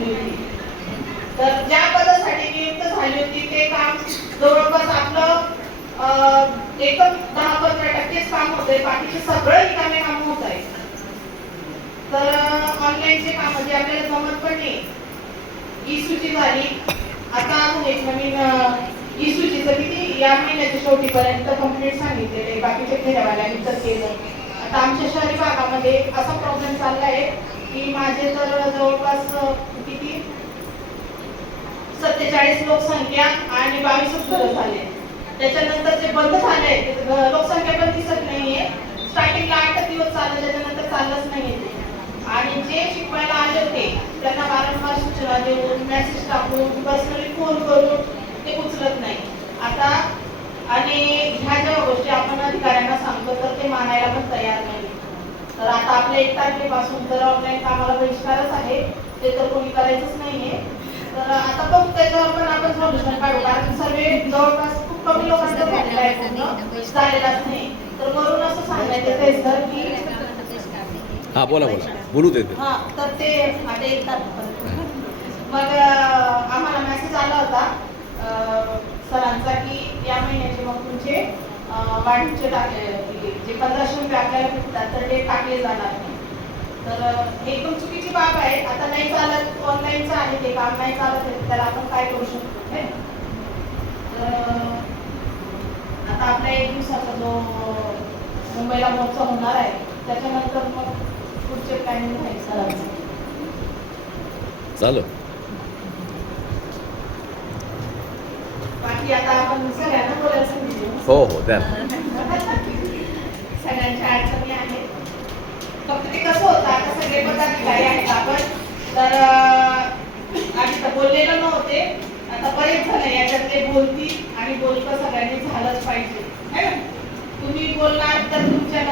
झाली होती तर ज्या पदासाठी नियुक्त झाली होती ते काम जवळपास आपलं एकच दहा पंधरा टक्केच काम होते बाकीचे सगळं रिकामे काम होत आहे. तर ऑनलाईनचे काम म्हणजे आपल्याला जमत पण नाही. ई सूची झाली. आता अजून एक नवीन ई किती या महिन्याच्या शेवटीपर्यंत कंप्लीट सांगितलेले बाकीच्या खेड्यावाल्यांनी तर केलं. आता आमच्या शहरी भागामध्ये असा प्रॉब्लेम चालला आहे की माझे तर जवळपास सत्तेचाळीस लोकसंख्या आणि बावीसच घरं झाले. त्याच्यानंतर जे बंद झाले लोकसंख्या पण दिसत नाहीये. स्टार्टिंगला आठ दिवस चाललं त्याच्यानंतर चाललंच नाहीये ते. आणि जे शिकवायला आले होते त्यांना वारंवार सूचना देऊन मेसेज टाकून पर्सनली फोन करून ते उचलत नाही. आता आणि ह्या ज्या गोष्टी आपण अधिकाऱ्यांना सांगतो तर ते मानायला पण तयार नाही तर आता आपल्या एक तारखेपासून तर ऑनलाईन कामाला बहिष्कारच आहे. ते तर कोणी करायचंच नाहीये. त्याच्यावर पण आपण सोल्युशन काढू कारण सर्वे जवळपास खूप कमी लोकांचा झालेला आहे. पूर्ण झालेलाच नाही. तर वरून असं येत आहे सर की हा बोला बोला. बोलू देते हा तर ते आता येतात. मग आम्हाला मेसेज आला होता सरांचा की या महिन्याचे मग तुमचे वाढीचे टाकले की जे पंधराशे रुपये आपल्याला भेटतात तर ते टाकले जाणार नाही. तर हे एकदम चुकीची बाब आहे. आता नाही चालत ऑनलाईनचं आहे ते काम नाही चालत आहे, त्याला आपण काय करू शकतो हे? तर आता आपल्या एक दिवसाचा जो मुंबईला मोर्चा होणार आहे त्याच्यानंतर मग पुढचे प्लॅनिंग आहे सरांचं. झालं. बाकी आता आपण सगळ्यांना बोलायला देऊ. हो हो द्या सगळ्यांच्या अडचणी आहेत फक्त ते कसं होतं आता सगळे आहेत आपण? तर आधी तर बोललेलं नव्हते. आता बरेच झाले याच्यात ते बोलतील आणि बोलत सगळ्यांनी झालंच पाहिजे. ना? तुम्ही बोलणार तर तुमच्या